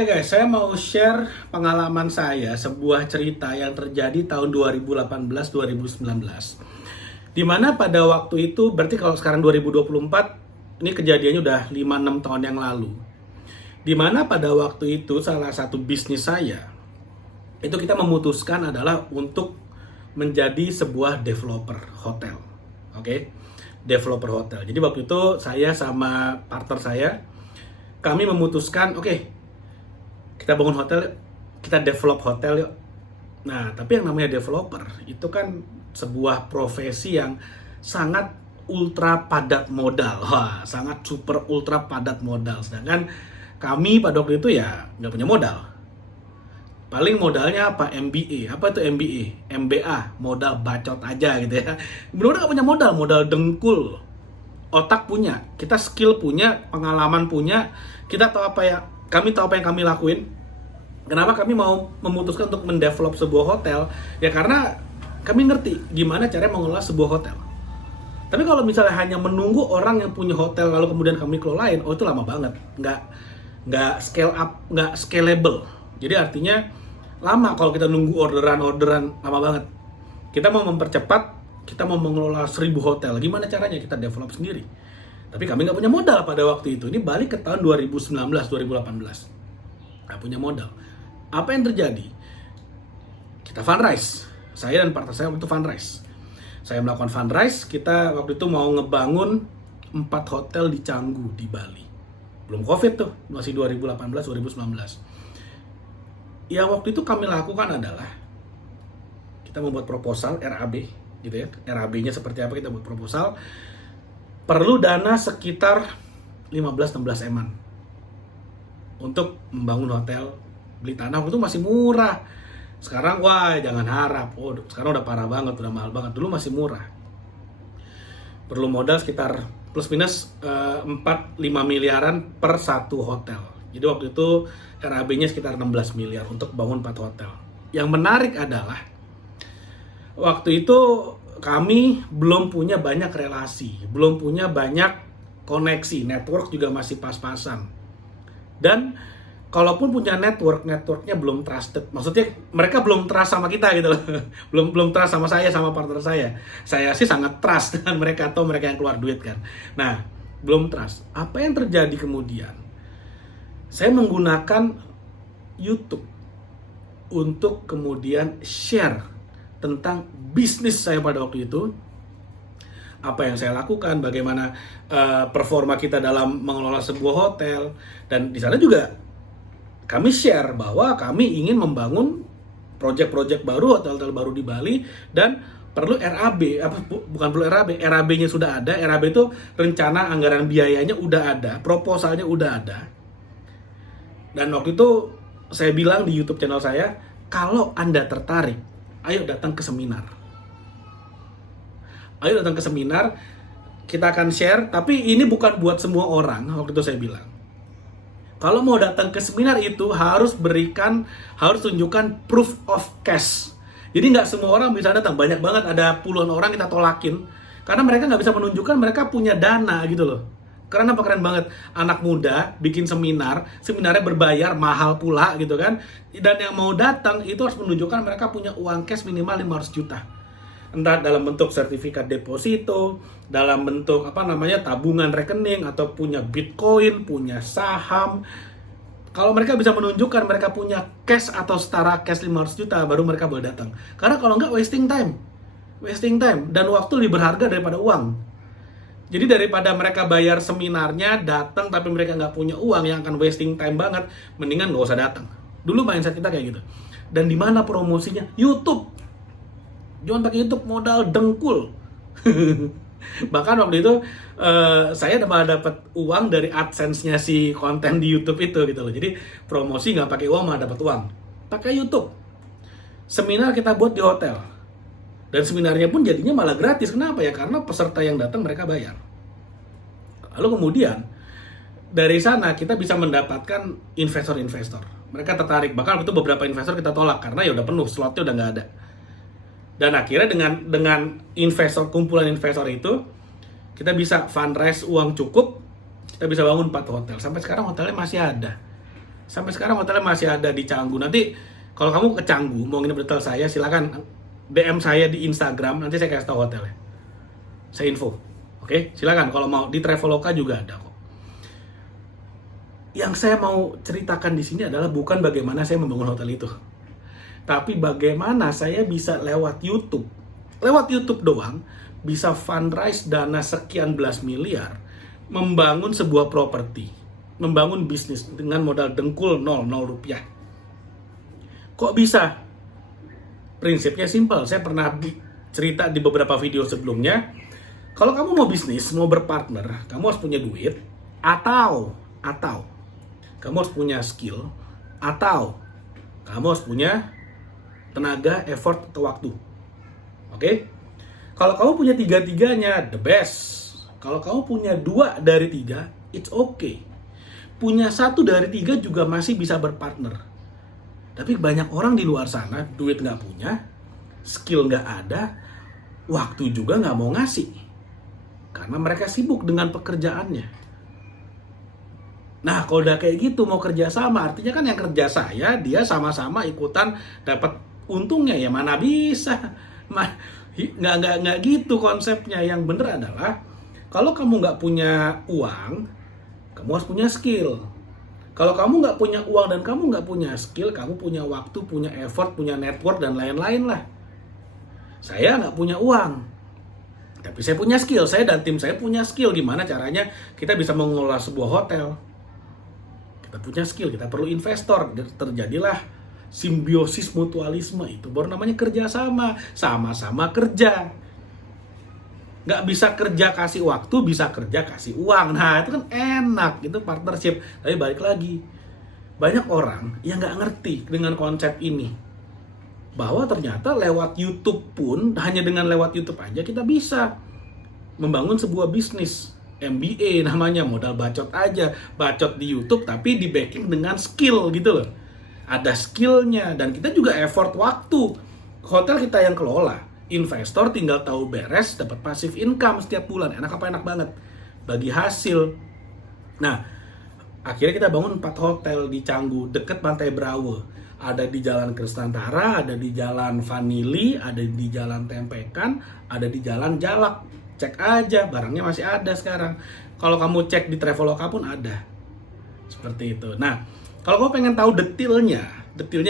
Oke guys, saya mau share pengalaman saya, sebuah cerita yang terjadi tahun 2018-2019. Dimana pada waktu itu, berarti kalau sekarang 2024, ini kejadiannya udah 5-6 tahun yang lalu. Dimana pada waktu itu salah satu bisnis saya, itu kita memutuskan adalah untuk menjadi sebuah developer hotel. Oke, developer hotel. Jadi waktu itu saya sama partner saya, kami memutuskan, oke, kita bangun hotel, kita develop hotel yuk. Nah, tapi yang namanya developer itu kan sebuah profesi yang sangat ultra padat modal. Wah, sangat super ultra padat modal. Sedangkan kami pada waktu itu ya nggak punya modal. Paling modalnya apa? MBA. Apa itu MBA? MBA, modal bacot aja gitu ya. Benar-benar nggak punya modal, modal dengkul. Otak punya, kita skill punya, pengalaman punya, kita tahu apa ya, kami tahu apa yang kami lakuin. Kenapa kami mau memutuskan untuk mendevelop sebuah hotel? Ya karena kami ngerti gimana caranya mengelola sebuah hotel. Tapi kalau misalnya hanya menunggu orang yang punya hotel lalu kemudian kami kelolain, oh itu lama banget, nggak scale up, nggak scalable. Jadi artinya lama kalau kita nunggu orderan lama banget. Kita mau mempercepat, kita mau mengelola 1000 hotel, gimana caranya kita develop sendiri? Tapi kami nggak punya modal pada waktu itu. Ini balik ke tahun 2019-2018. Nggak punya modal. Apa yang terjadi? Kita fundraise. Saya dan partner saya waktu itu fundraise. Saya melakukan fundraise, kita waktu itu mau ngebangun 4 hotel di Canggu, di Bali. Belum COVID tuh, masih 2018-2019. Yang waktu itu kami lakukan adalah kita membuat proposal RAB, gitu ya. RAB-nya seperti apa, kita buat proposal. Perlu dana sekitar 15-16 eman untuk membangun hotel. Beli tanah waktu itu masih murah. Sekarang wah jangan harap. Oh, sekarang udah parah banget, udah mahal banget. Dulu masih murah. Perlu modal sekitar plus minus 4-5 miliaran per satu hotel. Jadi waktu itu RAB-nya sekitar 16 miliar untuk bangun 4 hotel. Yang menarik adalah waktu itu kami belum punya banyak relasi, belum punya banyak koneksi, network juga masih pas-pasan. Dan kalaupun punya networknya belum trusted. Maksudnya mereka belum trust sama kita gitu loh. belum trust sama saya, sama partner saya. Saya sih sangat trust dengan mereka, atau mereka yang keluar duit kan. Nah, belum trust. Apa yang terjadi kemudian? Saya menggunakan YouTube untuk kemudian share tentang bisnis saya pada waktu itu. Apa yang saya lakukan, bagaimana performa kita dalam mengelola sebuah hotel. Dan di sana juga kami share bahwa kami ingin membangun proyek-proyek baru, hotel-hotel baru di Bali, dan perlu RAB, bukan perlu RAB, RAB-nya sudah ada. RAB itu rencana anggaran biayanya udah ada, proposalnya udah ada. Dan waktu itu saya bilang di YouTube channel saya, kalau Anda tertarik, ayo datang ke seminar. Ayo datang ke seminar, kita akan share, tapi ini bukan buat semua orang, waktu itu saya bilang. Kalau mau datang ke seminar itu harus tunjukkan proof of cash. Jadi nggak semua orang bisa datang. Banyak banget, ada puluhan orang kita tolakin. Karena mereka nggak bisa menunjukkan mereka punya dana gitu loh. Karena apa, keren banget. Anak muda bikin seminarnya berbayar, mahal pula gitu kan. Dan yang mau datang itu harus menunjukkan mereka punya uang cash minimal 500 juta. Entah dalam bentuk sertifikat deposito, dalam bentuk tabungan rekening, atau punya Bitcoin, punya saham. Kalau mereka bisa menunjukkan mereka punya cash atau setara cash 500 juta, baru mereka boleh datang. Karena kalau enggak, wasting time, dan waktu lebih berharga daripada uang. Jadi daripada mereka bayar seminarnya, datang tapi mereka nggak punya uang, yang akan wasting time banget, mendingan nggak usah datang. Dulu mindset kita kayak gitu. Dan di mana promosinya? YouTube. Jangan pakai YouTube, modal dengkul. Bahkan waktu itu saya malah dapat uang dari AdSense-nya si konten di YouTube itu gitu loh. Jadi promosi nggak pakai uang, malah dapat uang. Pakai YouTube. Seminar kita buat di hotel. Dan seminarnya pun jadinya malah gratis. Kenapa ya? Karena peserta yang datang mereka bayar. Lalu kemudian dari sana kita bisa mendapatkan investor-investor. Mereka tertarik. Bahkan waktu itu beberapa investor kita tolak karena ya udah penuh, slotnya udah nggak ada. Dan akhirnya dengan kumpulan investor itu, kita bisa fundraise uang cukup, kita bisa bangun 4 hotel. Sampai sekarang hotelnya masih ada. Sampai sekarang hotelnya masih ada di Canggu. Nanti kalau kamu ke Canggu mau nginep di hotel saya, silakan DM saya di Instagram, nanti saya kasih tahu hotelnya. Saya info. Oke, silakan kalau mau di Traveloka juga ada kok. Yang saya mau ceritakan di sini adalah bukan bagaimana saya membangun hotel itu, tapi bagaimana saya bisa lewat YouTube. Lewat YouTube doang bisa fundraise dana sekian belas miliar membangun sebuah properti, membangun bisnis dengan modal dengkul 0 rupiah. Kok bisa? Prinsipnya simpel. Saya pernah cerita di beberapa video sebelumnya. Kalau kamu mau bisnis, mau berpartner, kamu harus punya duit atau kamu harus punya skill atau kamu harus punya tenaga, effort, atau waktu. Oke? Kalau kamu punya tiga-tiganya, the best. Kalau kamu punya 2 dari 3, it's okay. Punya 1 dari 3 juga masih bisa berpartner. Tapi banyak orang di luar sana, duit nggak punya, skill nggak ada, waktu juga nggak mau ngasih. Karena mereka sibuk dengan pekerjaannya. Nah, kalau udah kayak gitu mau kerja sama, artinya kan yang kerja saya, dia sama-sama ikutan dapat untungnya, ya mana bisa. Nggak gitu konsepnya. Yang bener adalah, kalau kamu nggak punya uang, kamu harus punya skill. Kalau kamu nggak punya uang dan kamu nggak punya skill, kamu punya waktu, punya effort, punya network, dan lain-lain lah. Saya nggak punya uang, tapi saya punya skill. Saya dan tim saya punya skill. Gimana caranya kita bisa mengelola sebuah hotel. Kita punya skill, kita perlu investor. Terjadilah simbiosis mutualisme. Itu baru namanya kerjasama. Sama-sama kerja. Nggak bisa kerja kasih waktu, bisa kerja kasih uang. Nah, itu kan enak, itu partnership. Tapi balik lagi, banyak orang yang nggak ngerti dengan konsep ini, bahwa ternyata lewat YouTube pun, hanya dengan lewat YouTube aja kita bisa membangun sebuah bisnis. MBA namanya, modal bacot aja, bacot di YouTube tapi di backing dengan skill gitu loh. Ada skillnya, dan kita juga effort waktu. Hotel kita yang kelola, investor tinggal tahu beres, dapat passive income setiap bulan. Enak apa enak banget, bagi hasil. Nah, akhirnya kita bangun 4 hotel di Canggu, deket Pantai Brawe. Ada di Jalan Kristantara, ada di Jalan Vanili, ada di Jalan Tempekan, ada di Jalan Jalak. Cek aja, barangnya masih ada sekarang. Kalau kamu cek di Traveloka pun ada. Seperti itu. Nah, kalau kamu pengen tahu detailnya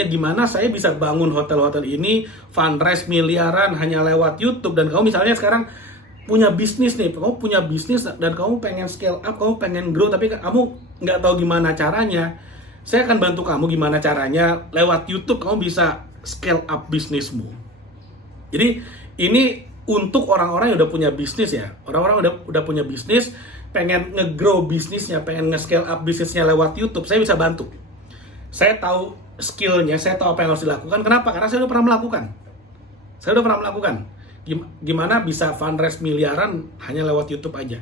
gimana saya bisa bangun hotel-hotel ini, fundraise miliaran hanya lewat YouTube, dan kamu misalnya sekarang punya bisnis nih, kamu punya bisnis dan kamu pengen scale up, kamu pengen grow, tapi kamu nggak tahu gimana caranya, saya akan bantu kamu gimana caranya lewat YouTube kamu bisa scale up bisnismu. Jadi ini untuk orang-orang yang udah punya bisnis ya, orang-orang udah punya bisnis, pengen nge-grow bisnisnya, pengen nge-scale up bisnisnya lewat YouTube, saya bisa bantu. Saya tahu skillnya, saya tahu apa yang harus dilakukan. Kenapa? Karena saya udah pernah melakukan. Gimana bisa fundraise miliaran hanya lewat YouTube aja.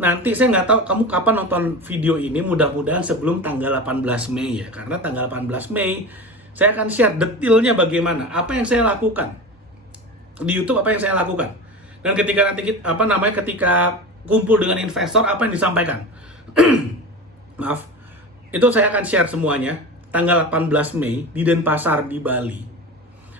Nanti saya nggak tahu kamu kapan nonton video ini, mudah-mudahan sebelum tanggal 18 Mei ya. Karena tanggal 18 Mei saya akan share detailnya bagaimana, apa yang saya lakukan di YouTube, apa yang saya lakukan. Dan ketika nanti ketika kumpul dengan investor, apa yang disampaikan. Maaf. Itu saya akan share semuanya tanggal 18 Mei di Denpasar di Bali.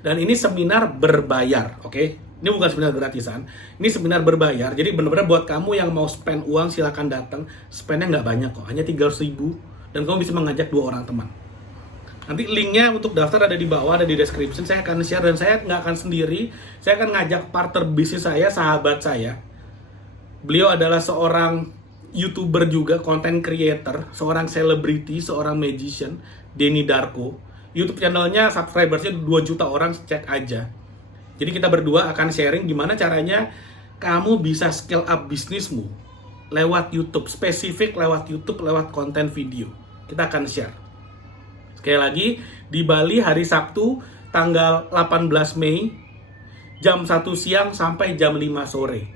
Dan ini seminar berbayar, oke? Ini bukan seminar gratisan, ini seminar berbayar. Jadi benar-benar buat kamu yang mau spend uang silakan datang. Spendnya nggak banyak kok, hanya 300.000 dan kamu bisa mengajak 2 orang teman. Nanti linknya untuk daftar ada di bawah, ada di description. Saya akan share dan saya nggak akan sendiri. Saya akan ngajak partner bisnis saya, sahabat saya. Beliau adalah seorang YouTuber juga, content creator, seorang selebriti, seorang magician, Denny Darko. YouTube channelnya subscribersnya 2 juta orang, cek aja. Jadi kita berdua akan sharing gimana caranya kamu bisa scale up bisnismu lewat YouTube, spesifik lewat YouTube, lewat konten video. Kita akan share. Sekali lagi, di Bali hari Sabtu tanggal 18 Mei jam 1 siang sampai jam 5 sore.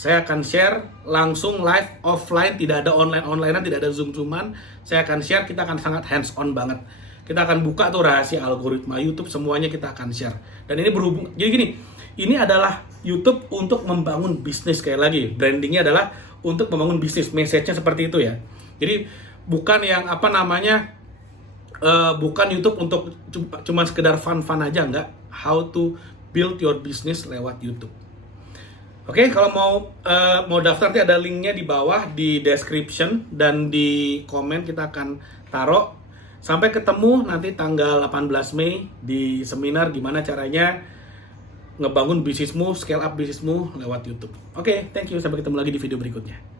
Saya akan share langsung live offline, tidak ada online-onlinean, tidak ada zoom-zooman. Saya akan share, kita akan sangat hands-on banget. Kita akan buka tuh rahasia algoritma YouTube, semuanya kita akan share. Dan ini berhubung, jadi gini, ini adalah YouTube untuk membangun bisnis. Sekali lagi, brandingnya adalah untuk membangun bisnis. Message-nya seperti itu ya. Jadi bukan yang apa namanya, bukan YouTube untuk cuma sekedar fun-fun aja, enggak. How to build your business lewat YouTube. Oke, kalau mau daftar nanti ada linknya di bawah di description dan di komen kita akan taruh. Sampai ketemu nanti tanggal 18 Mei di seminar gimana caranya ngebangun bisnismu, scale up bisnismu lewat YouTube. Oke, thank you. Sampai ketemu lagi di video berikutnya.